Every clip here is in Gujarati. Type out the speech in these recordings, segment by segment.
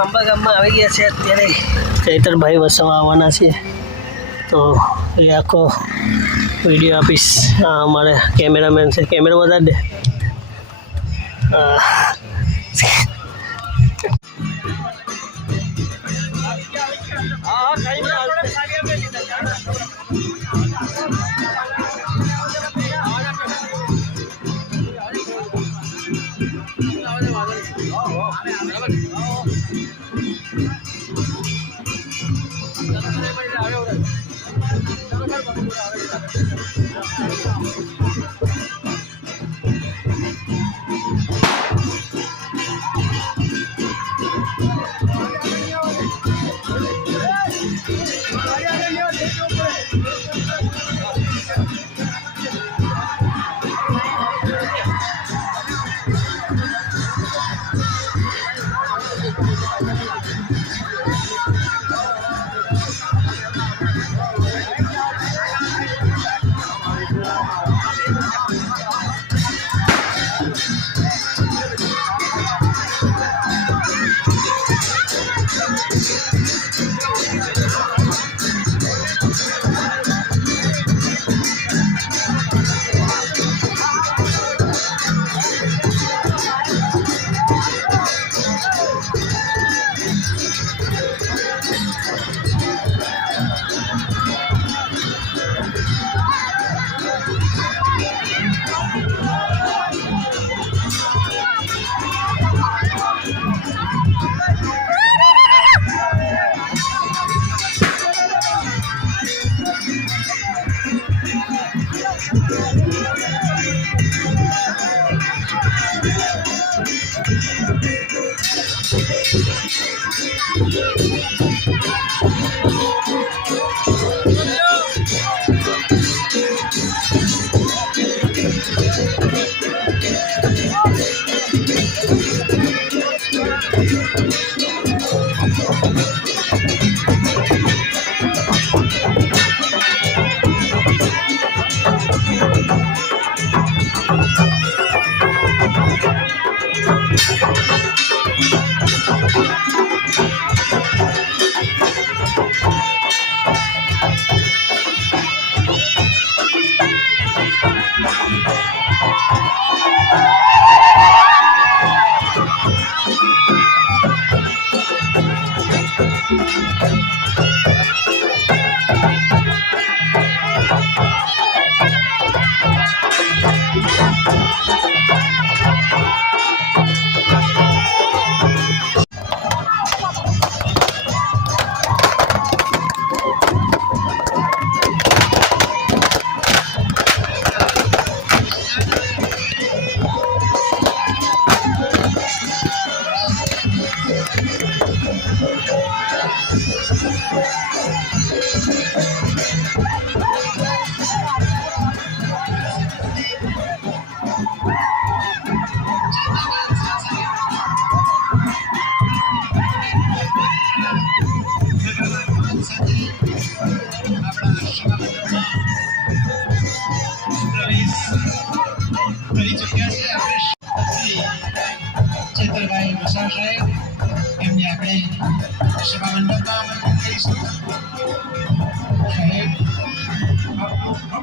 આંબા ગામમાં આવી ગયા છે અત્યારે ચૈતરભાઈ વસાવા આવવાના છે તો એ આખો વિડીયો આપીશ. આ અમારે કેમેરામેન છે, કેમેરા વધારે દે. ચૈતરભાઈ વસાવા સાહેબ એમને આપણે સભા મંડપમાં આમંત્રિત કરીશું. સાહેબ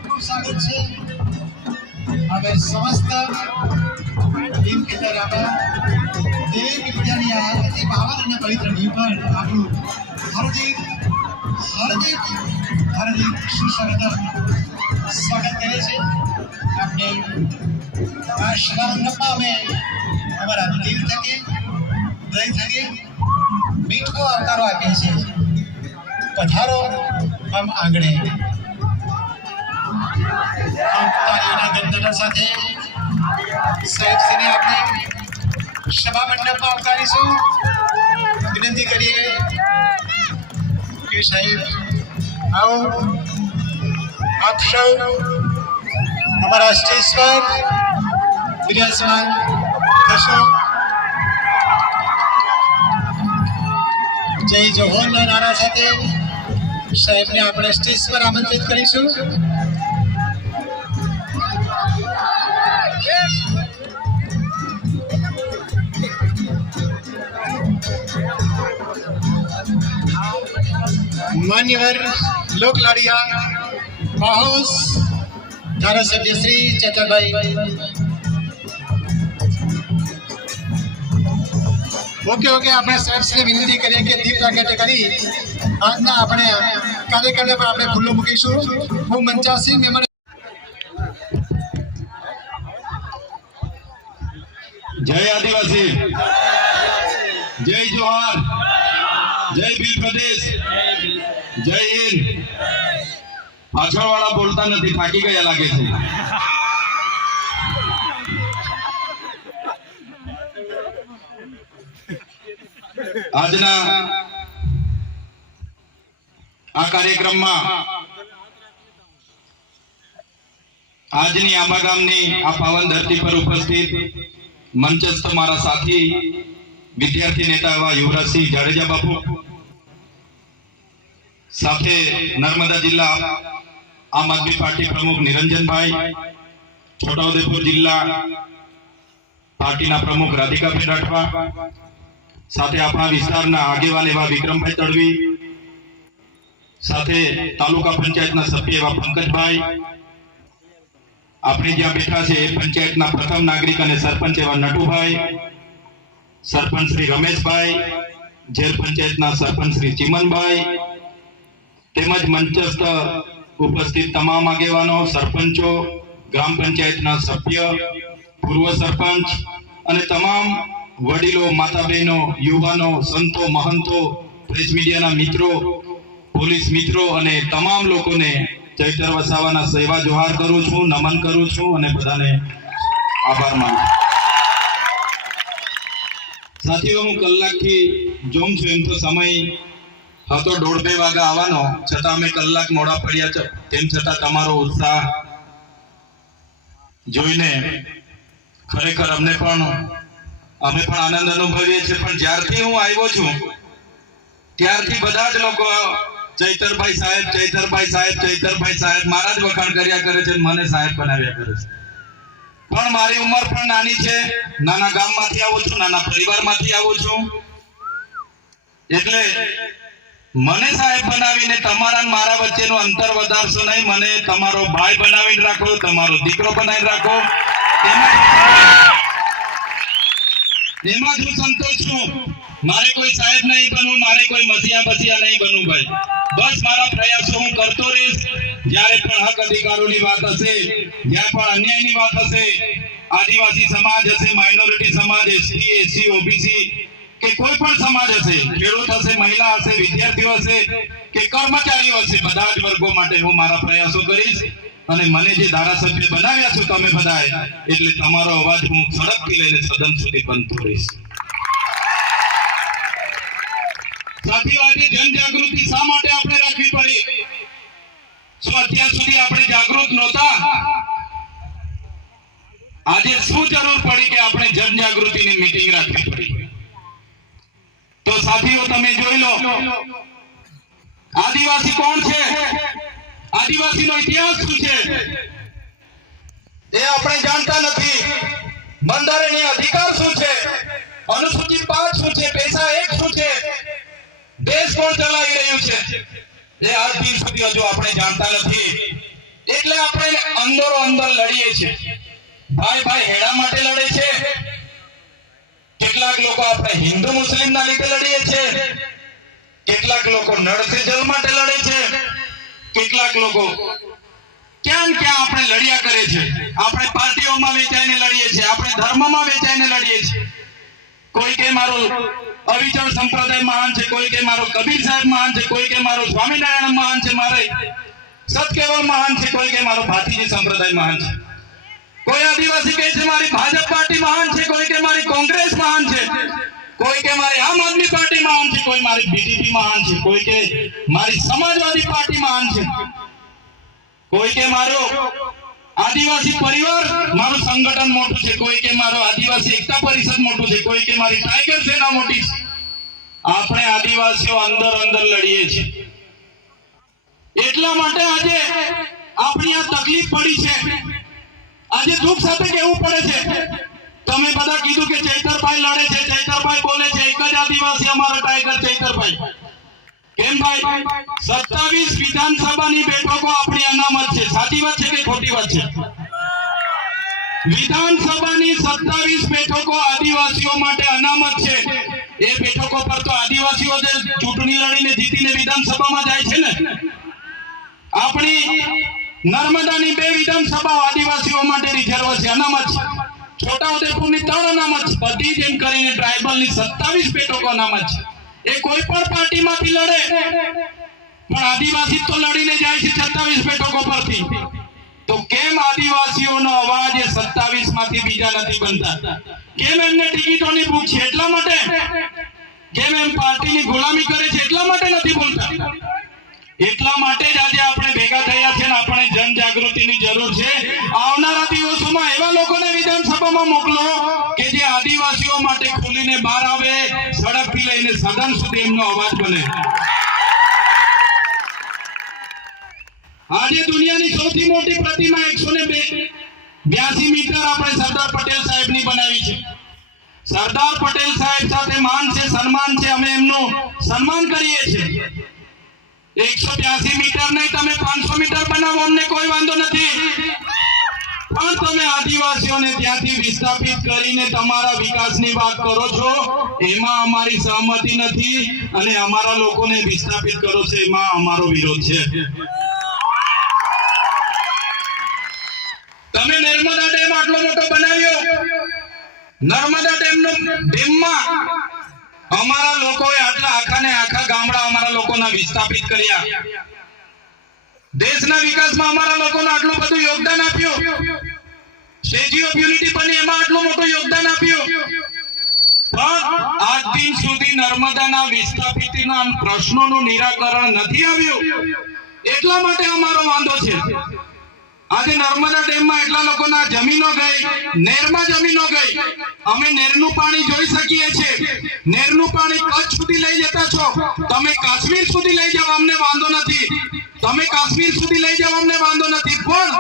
ખૂબ સ્વાગત છે. હવે સમસ્ત ટીમ કેન્દ્ર આપણા દેવી વિદ્યાની આ અતિ પાવન અને પવિત્ર નિમિત્ત પર આપણું હાર્દિક સુસ્વાગત કરે છે. આપણે આ સભા મંડપમાં અમે અમારા દિલ થકી હૃદય થકી મીઠો આવકારો આપીએ છીએ. પધારો આમ આંગણે. તાળીઓના ગદગદા સાથે સાહેબશ્રીને આપણે સભા મંડપમાં આવકારીશું. વિનંતી કરીએ કે સાહેબ આવો આપ સૌ અમારા સ્ટેજ પર બિરાજમાન થશો. જય જોહરના નારા સાથે સાહેબને આપણે સ્ટેજ પર આમંત્રિત કરીશું. માન્યવર લોકલાડિયા બાહોશ ધારાસભ્ય શ્રી ચેતરભાઈ ઓકે આપણે સાહેબશ્રીને વિનંતી કરીએ કે દીપ પ્રાગટ્ય કરી આજના આપણે કાર્યક્રમને પણ આપણે ખુલ્લું મૂકીશું. હું મંચાસી મહેમાન જય આદિવાસી, જય જોહાર, જય ભીલ પ્રદેશ, જય હિન્દ. પાછળવાળા બોલતા નથી, થાકી ગયા લાગે છે. આજના આ કાર્યક્રમમાં આજની આંબા ગામની આ પાવન ધરતી પર ઉપસ્થિત મંચસ્થ મારા સાથી વિદ્યાર્થી નેતા એવા યુવરાજસિંહ જાડેજા બાપુ, સાથે નર્મદા જિલ્લા આમ આદમી પાર્ટી પ્રમુખ નિરંજનભાઈ, છોટાઉદેપુર જિલ્લા પાર્ટીના પ્રમુખ રાધિકાબેન રાઠવા, સાથે આપણા વિસ્તારના આગેવાન એવા વિક્રમભાઈ તડવી, સાથે તાલુકા પંચાયતના સભ્ય એવા પંકજભાઈ, આપણે જ્યાં બેઠા છે એ પંચાયતના પ્રથમ નાગરિક અને સરપંચ એવા નટુભાઈ, સરપંચ શ્રી રમેશભાઈ, જેલ પંચાયતના સરપંચ શ્રી ચિમનભાઈ, તેમજ મંચસ્થ ઉપસ્થિત તમામ આગેવાનો, સરપંચો, ગ્રામ પંચાયતના સભ્ય, પૂર્વ સરપંચ અને તમામ વડીલો, માતા બહેનો, યુવાનો, સંતો, મહંતો, પ્રેસ મીડિયાના મિત્રો, પોલીસ મિત્રો અને તમામ લોકોને ચૈતર વસાવાના સેવા જોહાર કરું છું, નમન કરું છું અને બધાને આભાર માનું છું. સાથીઓ, હું કલાકથી જોમ છું, એમ તો સમય હતો 1:30 વાગે આવવાનો, છતાં અમે કલાક મોડા પડ્યા છે. તેમ છતાં તમારો ઉત્સાહ જોઈને ખરેખર અમે પણ આનંદ અનુભવીએ છીએ. પણ જ્યારથી હું આવ્યો છું ત્યારથી બધા જ લોકો ચૈતરભાઈ સાહેબ, ચૈતરભાઈ સાહેબ, ચૈતરભાઈ સાહેબ મારા જ વખાણ કર્યા કરે છે, મને સાહેબ બનાવ્યા કરે છે. પણ મારી ઉંમર પણ નાની છે, નાના ગામમાંથી આવું છું, નાના પરિવારમાંથી આવું છું, એટલે મને સાહેબ બનાવીને તમારા મારા વચ્ચેનું અંતર વધારશો નહીં. મને તમારો ભાઈ બનાવીને રાખો, તમારો દીકરો બનાવીને રાખો, એમાં જ હું સંતોષ છું. મારે કોઈ સાહેબ નહીં બનવું, મારે કોઈ મસીહા નહીં બનવું ભાઈ. બસ મારા પ્રયાસો હું કરતો રહીશ. જ્યારે પણ હક અધિકારોની વાત હશે, જ્યાં પણ અન્યાયની વાત હશે, આદિવાસી સમાજ હશે, માઇનોરિટી સમાજ, એસટી, એસસી, ઓબીસી કે કોઈ પણ સમાજ હશે, ખેડૂત હશે, મહિલા હશે, વિદ્યાર્થીઓ હશે કે કર્મચારીઓ હશે, બધા જ વર્ગો માટે હું મારા પ્રયાસો કરીશ. અને મને જે ધારાસભ્ય બનાવ્યા છો તમે બધાએ, એટલે તમારો અવાજ હું સડકથી લઈને સદન સુધી બનતો રહીશ. સાથીઓ, આજે જનજાગૃતિ શા માટે આપણે રાખવી પડી? શું અત્યાર સુધી આપણે જાગૃત નહોતા? આજે શું જરૂર પડી કે આપણે જનજાગૃતિની મીટિંગ રાખવી પડી? તો સાથીઓ, તમે જોઈ લો, આદિવાસી કોણ છે, આદિવાસીનો ઇતિહાસ શું છે એ આપણે જાણતા નથી. બંધારણીય અધિકાર શું છે, અનુસૂચિ 5 શું છે, પૈસા 1 શું છે, દેશ કોણ ચલાવી રહ્યું છે એ આજ દિન સુધી હજુ આપણે જાણતા નથી. એટલે આપણે અંદરો અંદર લડીએ છીએ. ભાઈ હેડા માટે લડે છે, કેટલાક લોકો આપણે હિન્દુ મુસ્લિમ ના લીધે લડીએ છીએ, કેટલાક લોકો નળ સે જલ માટે લડે છે, કેટલાક લોકો ક્યાં આપણે લડ્યા કરે છે. આપણે પાર્ટીઓમાં વેચાઈને લડીએ છીએ, આપણે ધર્મમાં વેચાઈને લડીએ છીએ. કોઈ કે મારો અવિચળ સંપ્રદાય મહાન છે, કોઈ કે મારો કબીર સાહેબ મહાન છે, કોઈ કે મારો સ્વામિનારાયણ મહાન છે, મારે સતકેવલ મહાન છે, કોઈ કે મારો ભાતીજી સંપ્રદાય મહાન છે. કોઈ આદિવાસી કહે છે મારી ભાજપ પાર્ટી મહાન છે, કોઈ કે મારી કોંગ્રેસ મહાન છે, કોઈ કે મારી આમ આદમી પાર્ટી મહાન છે, કોઈ મારી બીજેપી મહાન છે, કોઈ કે મારી સમાજવાદી પાર્ટી મહાન છે, કોઈ કે મારો આદિવાસી પરિવાર મારું સંગઠન મોટું છે, કોઈ કે મારો આદિવાસી એકતા પરિષદ મોટું છે, કોઈ કે મારી ટાઈગર સેના મોટી છે. આપણે આદિવાસીઓ અંદર લડીએ છીએ. એટલા માટે આજે આપણી આ તકલીફ પડી છે. આજે દુઃખ સાથે કહેવું પડે છે. તમે બધા કીધું કે ચૈતરભાઈ લડે છે, ચૈતરભાઈ બોલે છે, એક જ આદિવાસી અમારો ટાઈગર ચૈતરભાઈ. કેમ ભાઈ? 27 વિધાનસભાની બેઠકો આપણી અનામત છે. સાચી વાત છે કે ખોટી વાત છે? વિધાનસભાની 27 બેઠકો આદિવાસીઓ માટે અનામત છે. એ બેઠકો પર તો આદિવાસીઓ જે ચૂંટણી લડીને જીતીને વિધાનસભામાં જાય છે ને. આપણી નર્મદાની 2 વિધાનસભાઓ આદિવાસીઓ માટે રિઝર્વ છે, અનામત છે. છોટાઉદેપુરની 3 અનામત છે. બધી જ એમ કરીને ટ્રાઇબલની 27 બેઠકો અનામત છે. એ કોઈ પણ પાર્ટીમાંથી લડે પણ આદિવાસી તો લડીને જાય છે 27 બેઠકો પરથી. તો કેમ આદિવાસીઓનો અવાજ એ 27 માંથી બીજા નથી બનતા? કેમ એમને ટિકિટોની ભૂખ છે? એટલા માટે. કેમ એમ પાર્ટીની ગુલામી કરે છે? એટલા માટે નથી બોલતા. એટલા માટે જ આજે આપણે ભેગા થયા છે ને આપણે જનજાગૃતિની જરૂર છે. આવનારા દિવસોમાં એવા લોકોને વિધાનસભામાં મોકલો કે જે આદિવાસીઓ માટે ખુલીને બહાર આવે, સડકથી લઈને સદન સુધી એમનો અવાજ બને. આજે દુનિયાની સૌથી મોટી પ્રતિમા 182 મીટર આપણે સરદાર પટેલ સાહેબની બનાવી છે. સરદાર પટેલ સાહેબ સાથે માન છે, સન્માન છે. અમે એમનું સન્માન કરીએ છીએ. 182 મીટર નહીં, તમે 500 મીટર બનાવો, અમને કોઈ વાંધો નથી. પણ તમે આદિવાસીઓને ત્યાંથી વિસ્થાપિત કરીને તમારા વિકાસની વાત કરો છો, એમાં અમારી સહમતિ નથી. અને અમારા લોકોને વિસ્થાપિત કરો છો, એમાં અમારો વિરોધ છે. તમે નર્મદા ડેમ આટલો મોટો બનાવ્યો. નર્મદા ડેમમાં અમારા લોકોએ આખા ગામડા અમારા લોકોના વિસ્થાપિત કર્યા. દેશના વિકાસમાં અમારા લોકોને આટલું બધું યોગદાન આપ્યું. સ્ટેચ્યુ ઓફ યુનિટી બની, એમાં આટલું મોટું યોગદાન આપ્યું. પણ આજ દિન સુધી નર્મદાના વિસ્થાપિતના પ્રશ્નોનું નિરાકરણ નથી આવ્યું. એટલા માટે અમારો વાંધો છે. આજે નર્મદા ડેમમાં એટલા લોકોના જમીનો ગઈ, નેરમાં જમીનો ગઈ. અમે નેરનું પાણી જોઈ શકીએ છીએ. નેરનું પાણી કચ્છ સુધી લઈ જતા છો, તમે કાશ્મીર સુધી લઈ જાવ, અમને વાંધો નથી. તમે કાશ્મીર સુધી લઈ જાવ, અમને વાંધો નથી. પણ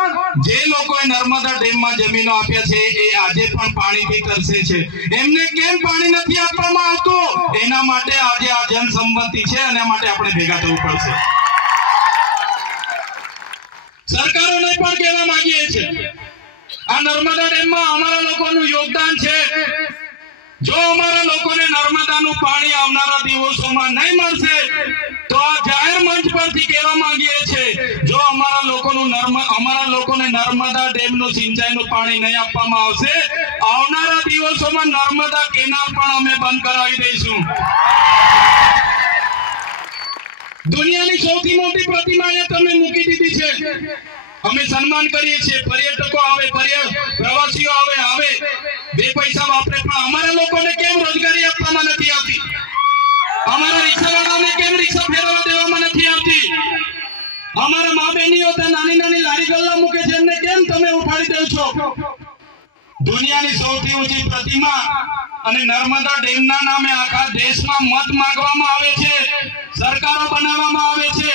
જે લોકોએ નર્મદા ડેમમાં જમીનો આપ્યા છે એ આજે પણ પાણીથી તરસે છે. એમને કેમ પાણી નથી આપવામાં આવતું? એના માટે આજે આ જનસંમતિ છે, એના માટે આપણે ભેગા થવું પડશે. સરકારોને પણ કહેવા માંગીએ છીએ, આ નર્મદા ડેમમાં અમારા લોકોનું યોગદાન છે. જો અમારા લોકોને નર્મદાનું પાણી આવનારા દિવસોમાં નહીં મળશે તો આ જાહેર મંચ પરથી કહેવા માંગીએ છીએ, જો અમારા લોકોને નર્મદા ડેમનું સિંચાઈનું પાણી નહીં આપવામાં આવશે, આવનારા દિવસોમાં નર્મદા કેનાલ પણ અમે બંધ કરાવી દઈશું. દુનિયાની સૌથી મોટી પ્રતિમા અહીંયા તમે મૂકી દીધી છે. અમે સન્માન કરીએ છીએ. પર્યટકો આવે, પ્રવાસીઓ આવે, 2 પૈસા વાપરે. પણ અમારા લોકોને કેમ રોજગારી આપવામાં નથી આવતી? અમારા રિક્ષાવાળાઓને કેમ રિક્ષા ફેરવવા દેવામાં નથી આવતી? અમારા મા બહેનીઓ ત્યાં નાની લારી ગલ્લા મૂકે છે, એમને કેમ તમે ઉઠાડી દો છો? દુનિયાની સૌથી ઊંચી પ્રતિમા અને નર્મદા ડેમના નામે આખા દેશમાં મત માંગવામાં આવે છે, સરકારો બનાવવામાં આવે છે.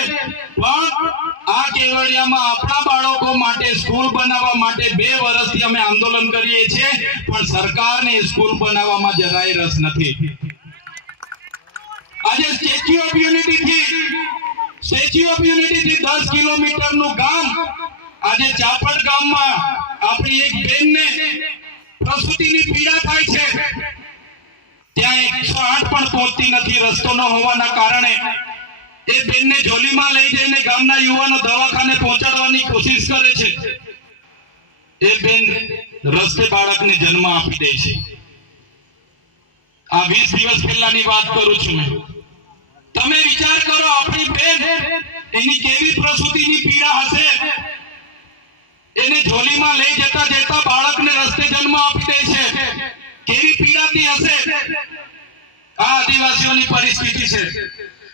પણ આ કેવડિયામાં આપણા બાળકો માટે સ્કૂલ બનાવવા માટે 2 વર્ષથી અમે આંદોલન કરીએ છીએ, પણ સરકારને સ્કૂલ બનાવવામાં જરાય રસ નથી. આજે સ્ટેચ્યુ ઓફ યુનિટી થી 10 કિલોમીટરનું ગામ, આજે ચાપડ ગામમાં આપણી એક બેનને પ્રસૂતિની પીડા થાય છે. ત્યાં 108 પણ પહોંચતી નથી. રસ્તો ન હોવાના કારણે એ બેનને ઝોલીમાં લઈ જઈને ગામના યુવાનો દવાખાને પહોંચાડવાની કોશિશ કરે છે. એ બેન રસ્તે બાળકને જન્મ આપી દે છે. આ 20 દિવસ પહેલાની વાત કરું છું મેં. તમે વિચાર કરો, આપણી બેન, એની કેવી પ્રસૂતિની પીડા હશે. એને ઝોલીમાં લઈ જતા બાળકને રસ્તે જન્મ આપી દે છે. કેવી પીડાતી હશે. આ આદિવાસીઓની પરિસ્થિતિ છે.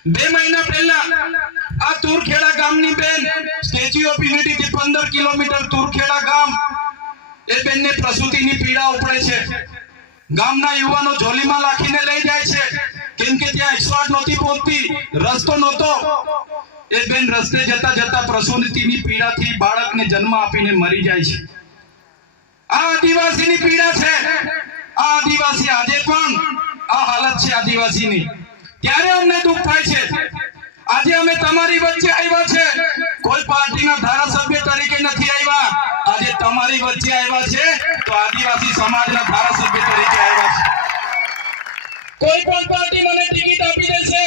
2 મહિના પહેલા આ તુરખેડા ગામની બેન, સ્ટેચ્યુ ઓફ યુનિટી થી 15 કિલોમીટર તુરખેડા ગામ, એ બેનને પ્રસૂતિની પીડા ઉપડે છે. ગામના યુવાનો ઝોલીમાં રાખીને લઈ જાય છે, કેમ કે ત્યાં 108 નહોતી પહોંચતી, રસ્તો નહોતો. એ બેન રસ્તે જતા પ્રસૂતિની પીડાથી બાળકને જન્મ આપીને મરી જાય છે. આ આદિવાસીની પીડા છે. આ આદિવાસી આજે પણ આ હાલત છે આદિવાસીની. ત્યારે અમને દુઃખ થાય છે. આજે અમે તમારી વચ્ચે આવ્યા છે, કોઈ પાર્ટીના ધારાસભ્ય તરીકે નથી આવ્યા, આજે તમારી વચ્ચે આવ્યા છે તો આદિવાસી સમાજના ધારાસભ્ય તરીકે આવ્યા છે। કોઈ પણ પાર્ટી મને ટિકિટ આપી દેશે,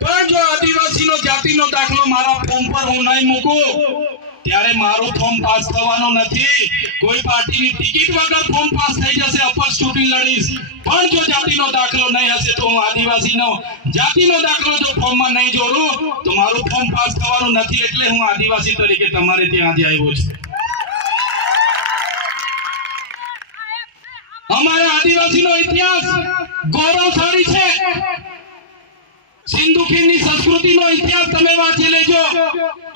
પણ જો આદિવાસીનો જાતિનો દાખલો મારા ફોર્મ પર હું નહીં મૂકું ત્યારે મારું ફોર્મ પાસ થવાનું નથી। કોઈ પાર્ટીની ટિકિટ વગર ફોર્મ પાસ થઈ જશે, અપક્ષ ચૂંટણી લડીશ, પણ જો જાતિનો દાખલો નહીં હશે તો હું આદિવાસીનો જાતિનો દાખલો જો ફોર્મમાં નહીં જોડું તો મારું ફોર્મ પાસ થવાનું નથી। એટલે હું આદિવાસી તરીકે તમારે ત્યાં આજે આવ્યો છું। અમારા આદિવાસીનો ઇતિહાસ ગૌરવશાળી છે। સિંધુ ખીણની સંસ્કૃતિનો ઇતિહાસ તમે વાંચી લેજો,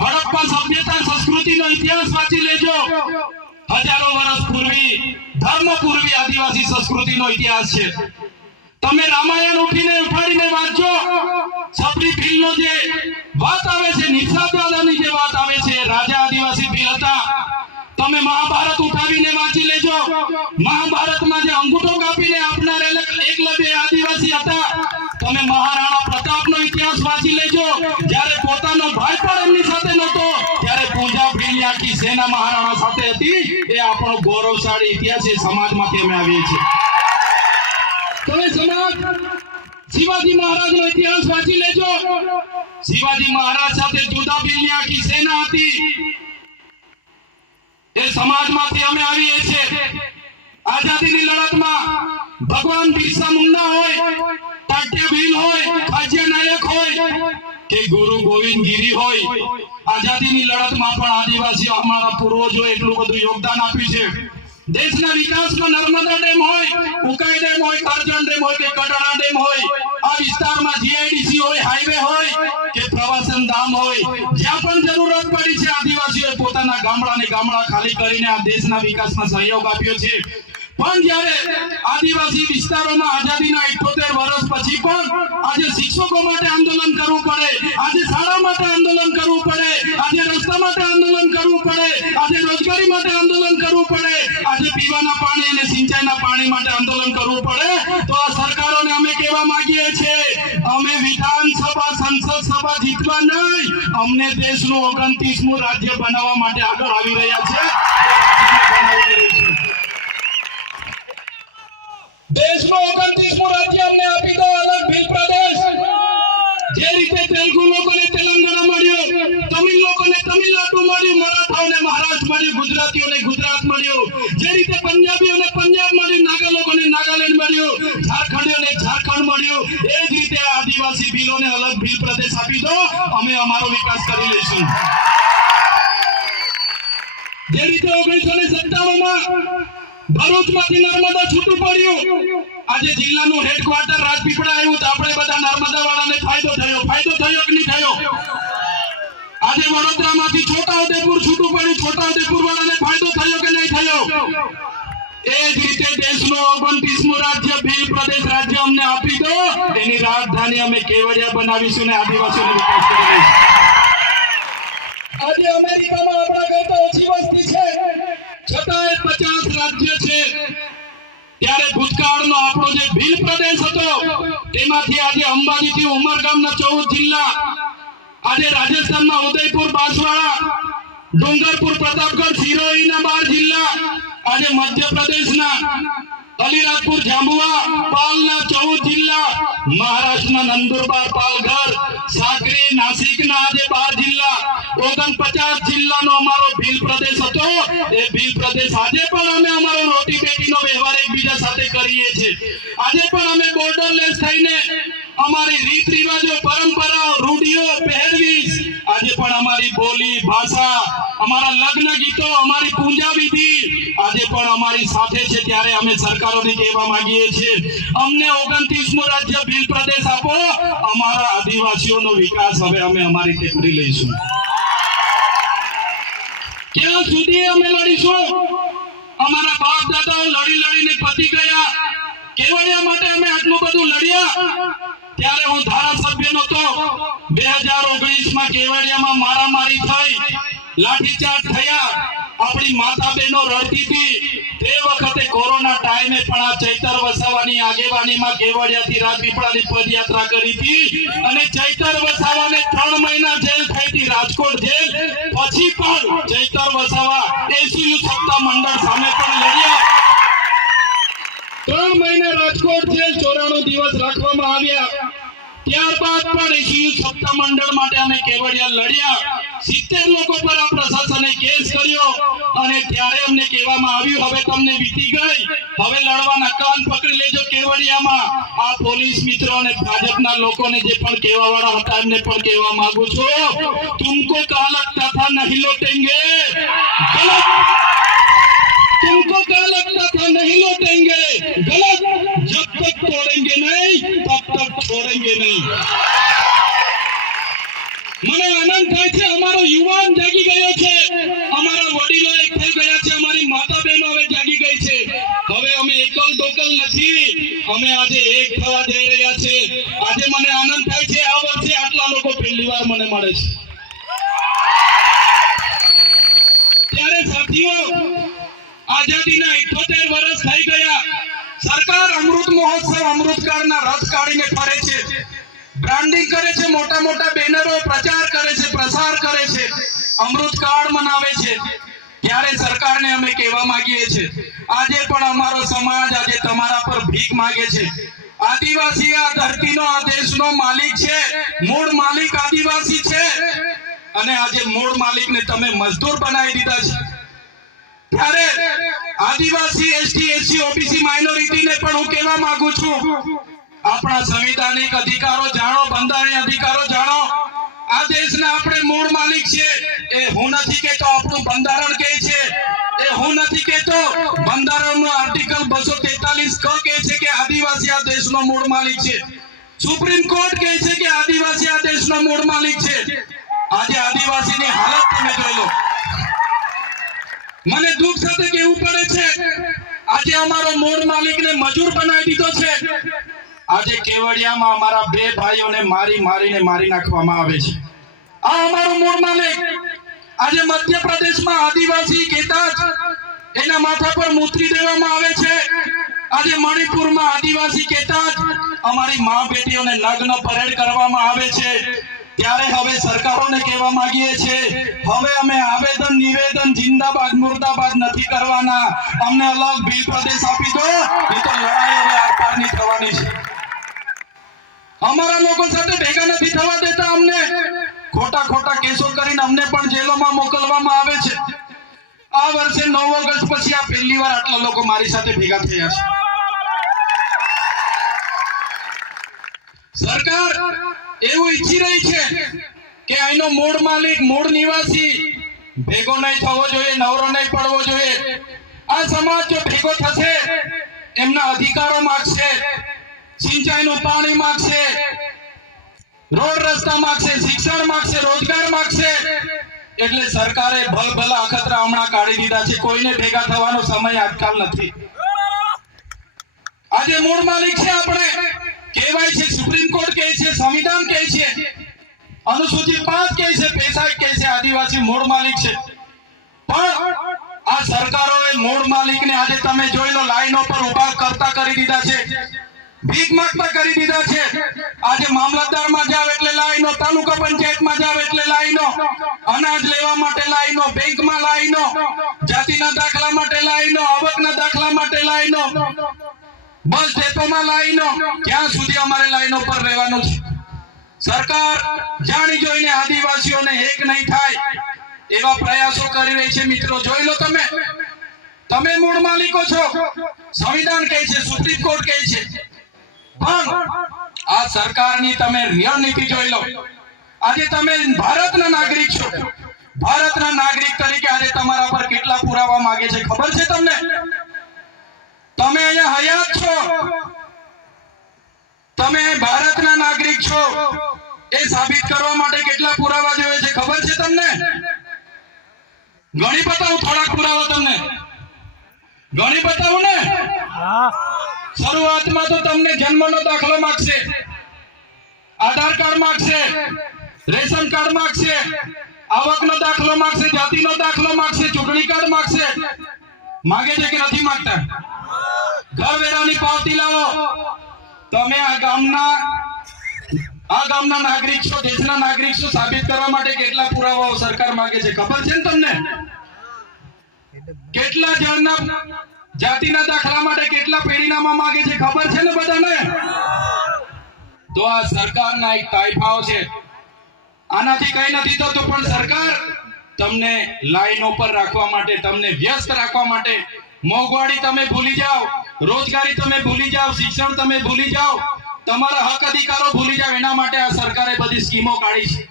હડપ્પા સભ્યતા સંસ્કૃતિનો ઇતિહાસ વાંચી લેજો। હજારો વર્ષ પૂર્વી ધર્મ પૂર્વી આદિવાસી સંસ્કૃતિનો ઇતિહાસ છે। તમે રામાયણ ઉઠાડીને વાંચો, સબરી ભીલનો જે વાત આવે છે, નિષાદવાદાની જે વાત આવે છે, રાજા આદિવાસી ભીલ હતા। તમે મહાભારત ઉઠાવીને વાંચી લેજો, મહાભારતમાં જે અંગૂઠો કાપીને આપનાર એકલવ્ય આદિવાસી હતા। તમે મહારાણા પ્રતાપનો ઇતિહાસ વાંચી લેજો, જ્યારે પોતાનો ભાઈ પણ એમની સાથે નહોતો ત્યારે પૂંજા ભીલની આખી સેના મહારાણા સાથે હતી। એ આપણો ગૌરવશાળી ઇતિહાસ છે, સમાજમાંથી અમે આવીએ છીએ। તમે સમાજ શિવાજી મહારાજનો ઇતિહાસ વાંચી લેજો, શિવાજી મહારાજ સાથે જોધા ભીલની આખી સેના હતી। એ સમાજમાંથી અમે આવીએ છીએ। આઝાદીની લડતમાં ભગવાન બિરસા મુંડા હોય, તાત્યા ભીલ હોય, ખાજ્યા નાયક હોય કે ગુરુ ગોવિંદ ગીરી હોય, આઝાદીની લડતમાં પણ આદિવાસીઓ અમારા પૂર્વજો એટલું બધું યોગદાન આપ્યું છે। દેશના વિકાસમાં નર્મદા ડેમ હોય, ઉકાઈ ડેમ હોય, કરજણ ડેમ હોય કે કડાણા ડેમ હોય, આ વિસ્તારમાં જીઆઈડીસી હોય, હાઈવે હોય કે પ્રવાસન ધામ હોય, જ્યાં પણ જરૂરત પડી છે આદિવાસીઓએ પોતાના ગામડા ખાલી કરીને આ દેશના વિકાસમાં સહયોગ આપ્યો છે। પણ જ્યારે આદિવાસી વિસ્તારોમાં આઝાદીના 78 વર્ષ પછી પણ આજે શિક્ષકો માટે આંદોલન કરવું પડે, આજે શાળા માટે આંદોલન કરવું પડે, આજે રસ્તા માટે આંદોલન કરવું પડે, આજે રોજગારી માટે આંદોલન કરવું પડે, આજે પીવાના પાણી અને સિંચાઈના પાણી માટે આંદોલન કરવું પડે, તો આ સરકારોને અમે કહેવા માંગીએ છીએ, અમે વિધાનસભા સંસદ સભા જીતવા નહીં, અમને દેશનું 29મું રાજ્ય બનાવવા માટે આગળ આવી રહ્યા છે। દેશનો 29મું રાજ્ય અમને આપી દો, અલગ ભીલ પ્રદેશ। જે રીતે તેલુગુ લોકોને તેલંગાણા મળ્યો, તમિલ લોકોને તમિલનાડુ મળ્યું, મરાઠાઓને મહારાષ્ટ્ર મળ્યું, ગુજરાતીઓને ગુજરાત મળ્યું, જે રીતે પંજાબીઓને પંજાબ મળ્યું, નાગા લોકોને નાગાલેન્ડ મળ્યું, ઝારખંડીઓને ઝારખંડ મળ્યું, એ જ રીતે આદિવાસી ભીલોને અલગ ભીલ પ્રદેશ આપી દો, અમે અમારો વિકાસ કરી લઈશું। જે રીતે 1957માં ભરૂચમાંથી નર્મદા છૂટું પડ્યું, આજે જિલ્લાનું હેડક્વાર્ટર રાજપીપળા આવ્યું તો આપણે બધા નર્મદા વાળાને ફાયદો થયો કે નહીં થયો? આજે વડોદરામાંથી છોટાઉદેપુર છૂટું પડ્યું, છોટાઉદેપુર વાળાને ફાયદો થયો કે નહીં થયો? એ જ રીતે દેશનું 29મું રાજ્ય ભીલ પ્રદેશ રાજ્ય અમને આપી દો, એની રાજધાની અમે કેવડિયા બનાવીશું ને આદિવાસીઓનો વિકાસ કરીશું। આજે અમેરિકામાં આપણા કરતા ઓછી વસ્તી છે, છતાંય 50 રાજ્ય છે, ત્યારે ભૂતકાળનો આપણો જે ભીલ પ્રદેશ હતો તેમાંથી આજે અંબાજીથી ઉમરગામના 14 જિલ્લા, આજે રાજસ્થાનમાં ઉદયપુર, બાંસવાડા, ડુંગરપુર, પ્રતાપગઢ, સિરોહીના 12 જિલ્લા, આજે મધ્યપ્રદેશના અલીરાજપુર, જાંબુઆ, પાલના 14 જિલ્લા, મહારાષ્ટ્રના નંદુરબાર, પાલઘર, સાગરી, નાસિકના આજે 12 જિલ્લા, 49 જિલ્લાનો અમારો ભીલ પ્રદેશ હતો। એ ભીલ પ્રદેશ આજે પણ અમે અમારો રોટી બેટીનો વ્યવહાર એકબીજા સાથે કરીએ છીએ। આજે પણ અમે બોર્ડરલેસ થઈને અમારી રીત રિવાજો, પરંપરાઓ, રૂઢિઓ, પહેરવીશ, આજે પણ અમારી બોલી, ભાષા, અમારા લગ્ન ગીતો, અમારી પૂજા વિધિ આજે પણ અમારી સાથે છે। ત્યારે અમે સરકારોને કહેવા માંગીએ છીએ, અમને 29મું રાજ્ય ભીલ પ્રદેશ આપો, અમારા આદિવાસીઓનો વિકાસ હવે અમે અમારી રીતે કરી લઈશું। ક્યાં સુધી અમે લડીશું? અમારા બાપ દાદાઓ લડીને પતી ગયા, કેવડિયા માટે અમે આટલું બધું લડ્યા, ત્યારે હું ધારાસભ્ય નહોતો। 2019માં કેવડિયામાં મારામારી થઈ, લાઠીચાર્જ થયા, આપણી માતા બહેનો રડતી હતી, તે વખતે કોરોના ટાઈમે પણ આ ચૈતર વસાવાની આગેવાનીમાં કેવડિયાથી રાજપીપળાની પદયાત્રા કરી હતી, અને ચૈતર વસાવાને ત્યારબાદ પણ એસીયુ સપ્તાહ મંડળ માટે અમે કેવડિયા લડ્યા 70 લોકો પર આ પ્રશાસને કેસ કર્યો અને ત્યારે અમને કહેવામાં આવ્યું હવે તમને વીતી ગઈ, હવે લડવાના કાન પકડી લેજો કેવડિયામાં. આ પોલીસ મિત્રો અને ભાજપના લોકોને જે પણ કહેવા વાળા હતા એમને પણ કહેવા માંગુ છું, તુમકો કા લગતા થા નહીં લौटेंगे, गलत. तुमको क्या लगता था नहीं लौटेंगे, गलत. जब तक तोड़ेंगे नहीं तब तक छोड़ेंगे नहीं. મને આનંદ થાય છે, અમારો યુવાન જાગી ગયો છે, અમારા વડીલો એક થઈ ગયા છે, અમારી માતા બહેનો હવે જાગી ગઈ છે. હવે અમે એકલ દોકલ નથી, અમે આજે એક થવા જઈ રહ્યા છે. આજે મને આનંદ થાય છે, આ વર્ષે આટલા લોકો પહેલીવાર મને મળે છે. ત્યારે સાથીઓ, આઝાદીના 78 વર્ષ થઈ ગયા. સરકાર અમૃત મહોત્સવ અમૃતકાળના રથ કાઢીને ફરે છે, બ્રાન્ડિંગ કરે છે, મોટા મોટા બેનરો પ્રચાર કરે છે, પ્રસાર કરે છે, અમૃતકાળ મનાવે છે. ત્યારે સરકારને અમે કહેવા માંગીએ છીએ, આજે પણ અમારો સમાજ આજે તમારા પર ભીખ માંગે છે. આદિવાસી આ ધરતીનો આ દેશનો માલિક છે, મૂળ માલિક આદિવાસી છે અને આજે મૂળ માલિકને તમે મજદૂર બનાવી દીધા છે. ત્યારે આદિવાસી એસટી એસસી ઓબીસી માઇનોરિટીને પણ હું કહેવા માંગુ છું, આપણા સંવિધાનિક અધિકારો જાણો, બંધારણીય અધિકારો જાણો. આ દેશના આપણે મૂળ માલિક છે. એ હું નથી કહેતો, આપણું બંધારણ કહે છે. એ હું નથી કહેતો, બંધારણનો આર્ટિકલ 243 ક કહે છે કે આદિવાસી આ દેશનો મૂળ માલિક છે. સુપ્રીમ કોર્ટ કહે છે કે આદિવાસી આ દેશનો મૂળ માલિક છે. આજે આદિવાસીની હાલત તમે જોઈ લો. મને દુઃખ સાથે કહેવું પડે છે, આજે અમારો મૂળ માલિકને મજૂર બનાવી દીધો છે. આજે કેવડિયામાં અમારા 2 ભાઈઓને મારી નાખવામાં આવે છે. આ અમારો મૂળ માલિક. આજે મધ્યપ્રદેશમાં આદિવાસી કહેતા જ એના માથા પર મૂતરી દેવામાં આવે છે. આજે મણિપુરમાં આદિવાસી કહેતા જ અમારી મા બેટીઓને નગ્ન પરેડ કરવામાં આવે છે. ત્યારે હવે સરકારોને કહેવા માંગીએ છીએ, હવે અમે આવેદન નિવેદન જિંદાબાદ મુર્દાબાદ નથી કરવાના. અમને અલગ ભીલ પ્રદેશ આપી દો, નહીં તો લડાઈ હવે આરપારની થવાની છે. અમારા લોકો સાથે ભેગા નથી થવા દેતા. અમને ખોટા કેસો કરીને અમને પણ જેલોમાં મોકલવામાં આવે છે. આ વર્ષે 9 ઓગસ્ટ પછી આ પહેલીવાર આટલા લોકો મારી સાથે ભેગા થયા છે. સરકાર એવું ઈચ્છી રહી છે કે અહીંનો મૂળ માલિક મૂળ નિવાસી ભેગો નહીં થવો જોઈએ, નવરો નહીં પડવો જોઈએ. આ સમાજ જો ભેગો થશે, એમના અધિકારો માંગશે, સિંચાઈનું પાણી માંગશે, રોડ રસ્તા માંગશે, શિક્ષણ માંગશે, રોજગાર માંગશે. એટલે સરકારે ભલભલા અખતરા હમણાં કાઢી દીધા છે. કોઈને ભેગા થવાનો સમય આજકાલ નથી. આજે મૂળ માલિક છે આપણે, કહેવાય છે, સુપ્રીમ કોર્ટ કહે છે, સંવિધાન કહે છે, અનુસૂચિ 5 કહે છે, 65 કહે છે, આદિવાસી મૂળ માલિક છે. પણ આ સરકારોએ મૂળ માલિકને આજે તમે જોઈ લો, લાઈનો પર ઉભા કરતા કરી દીધા છે, ભીખ માંગતા કરી દીધા છે. આજે મામલતદારમાં જાવ એટલે લાઈનો, તાલુકા પંચાયતમાં જાવ એટલે લાઈનો, અનાજ લેવા માટે લાઈનો, બેંકમાં લાઈનો, જાતિના દાખલા માટે લાઈનો, આવકના દાખલા માટે લાઈનો, બસ ડેપોમાં લાઈનો. ક્યાં સુધી અમારે લાઈનો પર રહેવાનું છે? સરકાર જાણી જોઈને આદિવાસીઓને એક નહીં થાય એવા પ્રયાસો કરી રહી છે. મિત્રો જોઈ લો, તમે મૂળ માલિકો છો. સંવિધાન કહે છે, સુપ્રીમ કોર્ટ કહે છે, પણ આ સરકારની તમે રિયલ નીતિ જોઈ લો. આજે તમે ભારતના નાગરિક છો. ભારતના નાગરિક તરીકે આજે તમારા પર કેટલા પુરાવા માંગે છે ખબર છે તમને? તમે અહીંયા હયાત છો, તમે ભારતના નાગરિક છો, એ સાબિત કરવા માટે કેટલા પુરાવા જોઈએ છે ખબર છે તમને? ગણી બતાવું થોડાક પુરાવા તમને. ગણી બતાવું ને? શરૂઆતમાં તો તમને જન્મનો દાખલો માંગશે, આધાર કાર્ડ માંગશે, રેશન કાર્ડ માંગશે, આવકનો દાખલો માંગશે, જાતિનો દાખલો માંગશે, ચૂંટણી કાર્ડ માંગશે. માંગે છે કે નથી માંગતા? ઘર વેરાની પાવતી લાવો. તમે આ ગામના નાગરિક છો, દેશના નાગરિક છો, સાબિત કરવા માટે કેટલા પુરાવાઓ સરકાર માંગે છે ખબર છે ને તમને? કેટલા જણના જાતિના દાખલા માટે કેટલા પેઢીનામા માંગે છે ખબર છે ને બધાને? તો આ સરકારના એક તાઇફાઓ છે. આનાથી કઈ નથી થતું, પણ સરકાર તમને લાઈનો પર રાખવા માટે, તમને વ્યસ્ત રાખવા માટે, મોંઘવારી તમે ભૂલી જાઓ, રોજગારી તમે ભૂલી જાઓ, શિક્ષણ તમે ભૂલી જાઓ, તમારા હક અધિકારો ભૂલી જાઓ, એના માટે આ સરકારે બધી સ્કીમો કાઢી છે.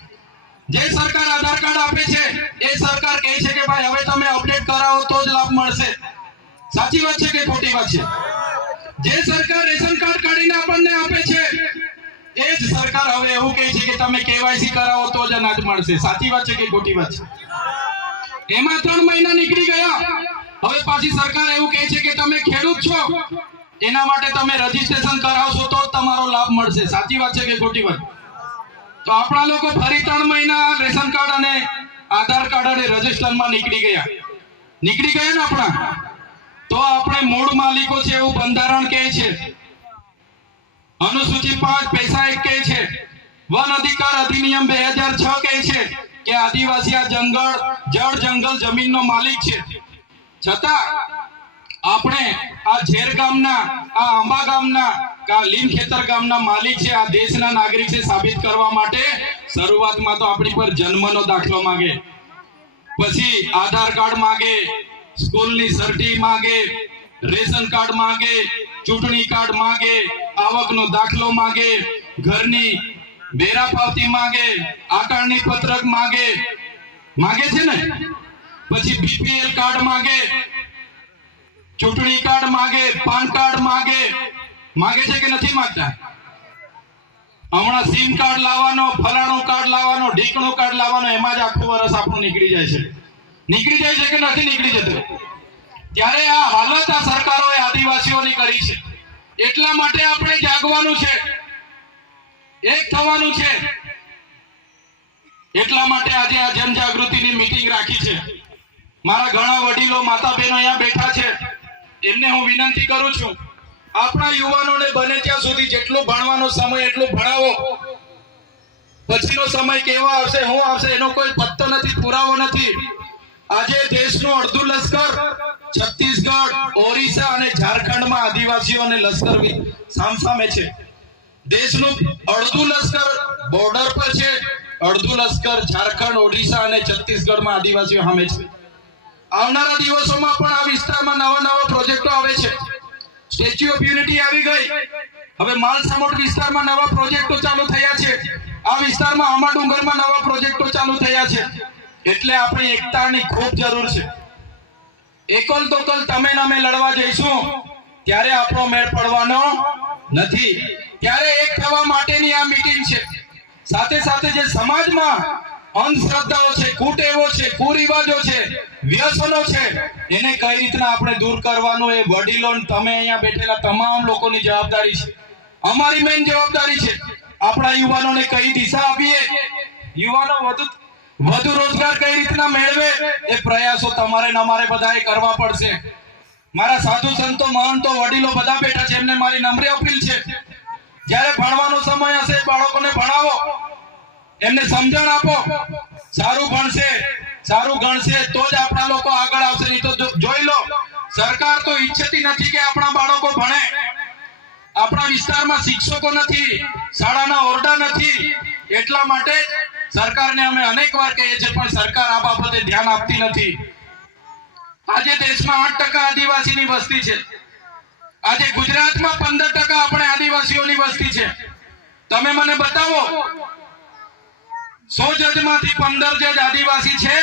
જે સરકાર આધાર કાર્ડ આપે છે એ સરકાર કહે છે કે ભાઈ હવે તમે અપડેટ કરાવો તો જ લાભ મળશે. સાચી વાત છે કે ખોટી વાત છે? જે સરકાર રેશન કાર્ડ કાઢીને આપણને આપે છે એ જ સરકાર હવે એવું કહે છે કે તમે કેવાયસી કરાવો તો જ અનાજ મળશે. સાચી વાત છે કે ખોટી વાત છે? એમાં 3 મહિના નીકળી ગયા, હવે પાછી સરકાર એવું કહે છે કે તમે ખેડૂત છો એના માટે તમે રજીસ્ટ્રેશન કરાવશો તો જ તમારો લાભ મળશે. સાચી વાત છે કે ખોટી વાત? તો આપણા લોકો ફરી 3 મહિના રેશન કાર્ડ અને આધાર કાર્ડ અને રજીસ્ટ્રેશનમાં નીકળી ગયા ને આપણા. તો આપણે મૂળ માલિકો છે એવું બંધારણ કહે છે, અનુસૂચિ 5 પૈસા 1 કહે છે, વન અધિકાર અધિનિયમ 2006 કહે છે કે આદિવાસી આ જંગલ જમીનનો માલિક છે. છતાં આપણે આ ઝેર ગામના, આ આંબા ગામના, આ લીમખેતર ગામના માલિક છે, આ દેશના નાગરિક છે સાબિત કરવા માટે શરૂઆતમાં તો આપણી પર જન્મનો દાખલો માંગે, પછી આધાર કાર્ડ માંગે, સ્કૂલની સર્ટી માંગે, રેશન કાર્ડ માંગે, ચૂંટણી કાર્ડ માંગે, આવકનો દાખલો માંગે, ઘરની વેરા પાવતી માંગે, આકારણી પત્રક માંગે છે ને, પછી બીપીએલ કાર્ડ માંગે, ચૂંટણી કાર્ડ માંગે, પાન કાર્ડ માંગે છે કે નથી માંગતા? હમણાં સિમ કાર્ડ લાવવાનો, ફલાણું કાર્ડ લાવવાનો, ઢીકણું કાર્ડ લાવવાનો, એમાં જ આખું વર્ષ આપણું નીકળી જાય છે કે નથી નીકળી જતું? ત્યારે આ હાલત આ સરકારોએ આદિવાસીઓની કરી છે. એટલા માટે આપણે જાગવાનું છે, એક થવાનું છે. એટલા માટે આજે આ જનજાગૃતિની મીટિંગ રાખી છે. મારા ઘણા વડીલો, માતા બહેનો અહીંયા બેઠા છે, એમને હું વિનંતી કરું છું, આપણા યુવાનોને બને ત્યાં સુધી જેટલું ભણવાનો સમય એટલું ભણાવો. પછીનો સમય કેવો આવશે, શું આવશે એનો કોઈ પત્તો નથી, પુરાવો નથી. આજે દેશનું અડધું લશ્કર છત્તીસગઢ, ઓરિસ્સા અને ઝારખંડમાં આદિવાસીઓને લશ્કર સામસામે છે. દેશનું અડધું લશ્કર બોર્ડર પર છે, અડધું લશ્કર ઝારખંડ, ઓડિશા અને છત્તીસગઢમાં આદિવાસીઓ સામે છે. આવનારા દિવસોમાં પણ આ વિસ્તારમાં નવા પ્રોજેક્ટો આવે છે. સ્ટેચ્યુ ઓફ યુનિટી આવી ગઈ, હવે માલસામોટ વિસ્તારમાં નવા પ્રોજેક્ટો ચાલુ થયા છે, આ વિસ્તારમાં આંબા ડુંગરમાં નવા પ્રોજેક્ટો ચાલુ થયા છે. એટલે આપણી એકતાની ખૂબ જરૂર છે. એકલ દોકલ તમે ને અમે લડવા જઈશું ત્યારે આપણો મેળ પડવાનો નથી. ત્યારે એક થવા માટેની આ મીટિંગ છે. સાથે સાથે જે સમાજમાં અંધશ્રદ્ધાઓ છે, કુટેવો છે, કુરિવાજો છે, વ્યસનો છે, એને કઈ રીતના આપણે દૂર કરવાનું એ વડીલો તમે અહીંયા બેઠેલા તમામ લોકોની જવાબદારી છે. અમારી મેઇન જવાબદારી છે આપણા યુવાનોને કઈ દિશા આપીએ, યુવાનો વધુ રોજગાર કઈ રીતના મેળવે એ પ્રયાસો તમારે ને અમારે બધાએ કરવા પડશે. મારા સાધુ સંતો, મહંતો, વડીલો બધા બેઠા છે, એમને મારી નમ્ર અપીલ છે, જ્યારે ભણવાનો સમય હશે બાળકોને ભણાવો, એમને સમજણ આપો. સારું ભણશે, સારું ગણશે તો જ આપણા લોકો આગળ આવશે. નહીં તો જોઈ લો, સરકાર તો ઈચ્છતી નથી કે આપણા બાળકો ભણે. આપણા વિસ્તારમાં શિક્ષકો નથી, શાળાના ઓરડા નથી. એટલા માટે સરકારને અમે અનેક વાર કહીએ છીએ, પણ સરકાર આ બાબતે ધ્યાન આપતી નથી. આજે દેશમાં 8% આદિવાસીની વસ્તી છે. આજે ગુજરાતમાં 15% આપણે આદિવાસીઓની વસ્તી છે. તમે મને બતાવો 100 જજમાંથી 15 જજ આદિવાસી છે.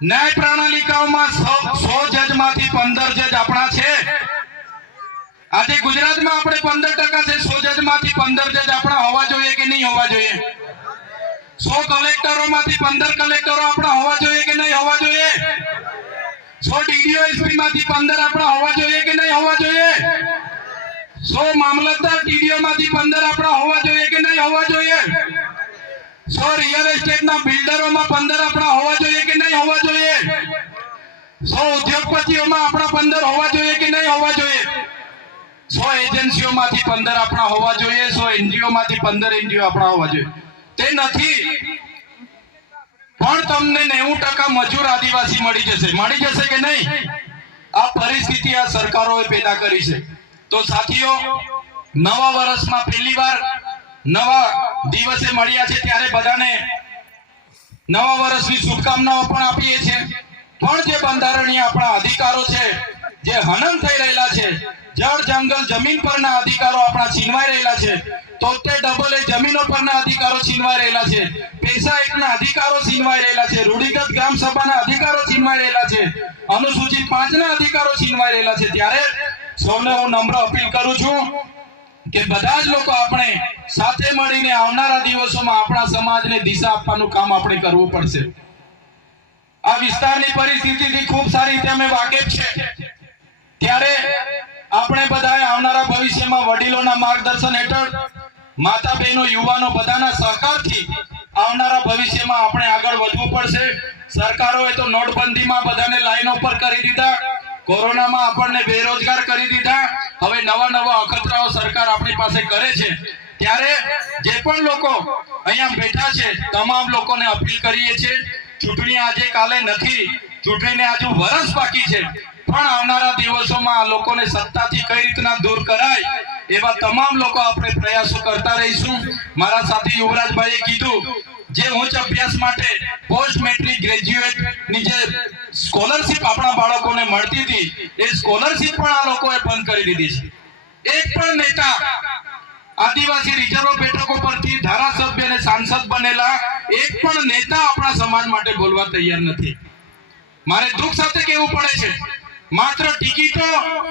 ન્યાય પ્રણાલિકાઓમાં 100 જજમાંથી 15 જજ આપણા છે. આજે ગુજરાતમાં આપણે 15% છે, 100 જજમાંથી 15 જજ આપણા હોવા જોઈએ કે નહીં હોવા જોઈએ? 100 કલેક્ટરોમાંથી 15 કલેક્ટરો આપણા હોવા જોઈએ કે નહીં હોવા જોઈએ? 100 ડીડીઓ એસપી માંથી 15 આપણા હોવા જોઈએ કે નહીં હોવા જોઈએ? 100 મામલતદાર ટીડીઓ માંથી 15 આપણા હોવા જોઈએ કે નહીં હોવા જોઈએ? 100 રિયલ એસ્ટેટના બિલ્ડરોમાં 15 આપણા હોવા જોઈએ કે નહીં હોવા જોઈએ? 100 ઉદ્યોગપતિઓમાં આપણા 15 હોવા જોઈએ કે નહીં હોવા જોઈએ? 100 એજન્સીઓમાંથી 15 આપણા હોવા જોઈએ, 100 એનજીઓ માંથી 15 એનજીઓ આપણા હોવા જોઈએ. તે નથી, પણ તમને 90% મજૂર આદિવાસી મળી જશે કે નહીં? આ પરિસ્થિતિ આ સરકારોએ પેદા કરી છે. તો સાથીઓ, નવા વર્ષમાં પહેલીવાર નવા દિવસે મળ્યા છે ત્યારે બધાને નવા વર્ષની શુભકામનાઓ પણ આપીએ છીએ. પણ જે બંધારણીય આપણા અધિકારો છે, જે હનન થઈ રહેલા છે, જળ જંગલ જમીન પરના અધિકારો આપણા છીનવાઈ રહેલા છે, 73 જમીનો પરના અધિકારો છીનવાઈ રહેલા છે, પૈસા એકના અધિકારો છીનવાઈ રહેલા છે, રૂઢિગત ગ્રામ સભાના અધિકારો છીનવાઈ રહેલા છે, અનુસૂચિત 5 ના અધિકારો છીનવાઈ રહેલા છે. ત્યારે સૌને હું નમ્ર અપીલ કરું છું કે બધા જ લોકો આપણે સાથે મળીને આવનારા દિવસોમાં આપણા સમાજને દિશા આપવાનું કામ આપણે કરવું પડશે. આ વિસ્તારની પરિસ્થિતિથી ખૂબ સારી રીતે અમે વાકેફ છે. ત્યારે આપણે બધાએ આવનારા ભવિષ્યમાં વડીલોના માર્ગદર્શન હેઠળ, માતા બહેનો, યુવાનો બધાના સહકારથી આવનારા ભવિષ્યમાં આપણે આગળ વધવું પડશે. સરકારોએ તો નોટબંધીમાં બધાને લાઈનો પર કરી દીધા, કોરોનામાં આપણને બેરોજગાર કરી દીધા, હવે નવા અખતરાઓ સરકાર આપણી પાસે કરે છે. ત્યારે જે પણ લોકો અહીંયા બેઠા છે તમામ લોકોને અપીલ કરીએ છીએ, ચૂંટણી આજે કાલે નથી, ચૂંટણીને હજુ વર્ષ બાકી છે, પણ આવનારા દિવસોમાં આ લોકોને સત્તાથી કઈ રીતના દૂર કરાય એવા તમામ લોકો આપણે પ્રયાસો કરતા રહીશું. મારા સાથી યુવરાજભાઈએ કીધું, જે ઉચ્ચ અભ્યાસ માટે પોસ્ટ મેટ્રિક ગ્રેજ્યુએટ ની જે સ્કોલરશિપ આપણા બાળકોને મળતી હતી, એ સ્કોલરશિપ પણ આ લોકોએ બંધ કરી દીધી છે. એક પણ નેતા આદિવાસી રિઝર્વ બેઠકો પરથી ધારાસભ્ય અને સાંસદ બનેલા એક પણ નેતા આપણા સમાજ માટે બોલવા તૈયાર નથી. મારે દુઃખ સાથે કહેવું પડે છે, માત્ર ટિકિટો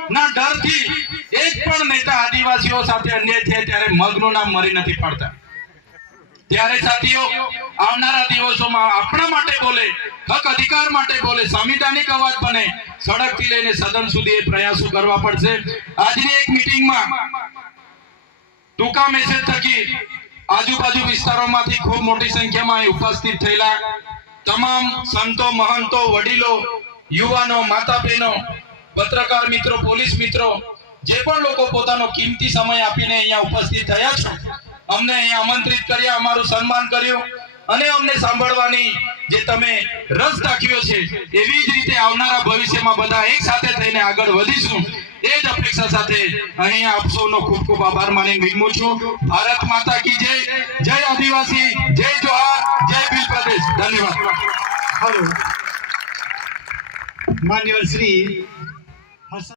ના ડરથી એક પણ નેતા આદિવાસીઓ સાથે અન્યાય થાય ત્યારે મગનું નામ મરી નથી પડતા. ત્યારે સાથીઓ, આવનારા દિવસોમાં આપણા માટે બોલે, હક અધિકાર માટે બોલે, સંવિધાનિક અવાજ બને, સડકથી લઈને સદન સુધી એ પ્રયાસો કરવા પડશે. આજની એક મીટિંગમાં ટૂંકા મેસેજ થકી આજુબાજુ વિસ્તારોમાંથી ખૂબ મોટી સંખ્યામાં ઉપસ્થિત થયેલા તમામ સંતો, મહંતો, વડીલો, યુવાનો, માતા બહેનો, પત્રકાર મિત્રો, પોલીસ મિત્રો, જે પણ લોકો પોતાનો કિંમતી સમય આપીને અહીંયા ઉપસ્થિત થયા છો, અમને અહીંયા આમંત્રિત કર્યા, અમારું સન્માન કર્યું અને અમને સાંભળવાની જે તમે રસ દાખવ્યો છે, એવી જ રીતે આવનારા ભવિષ્યમાં બધા એક સાથે થઈને આગળ વધીશું એ જ અપેક્ષા સાથે અહીંયા આપ સૌનો ખૂબ ખૂબ આભાર માની વિનમું છું. ભારત માતા કી જય. જય આદિવાસી, જય જોહાર, જય ભીલ પ્રદેશ. ધન્યવાદ. માન્યવર શ્રી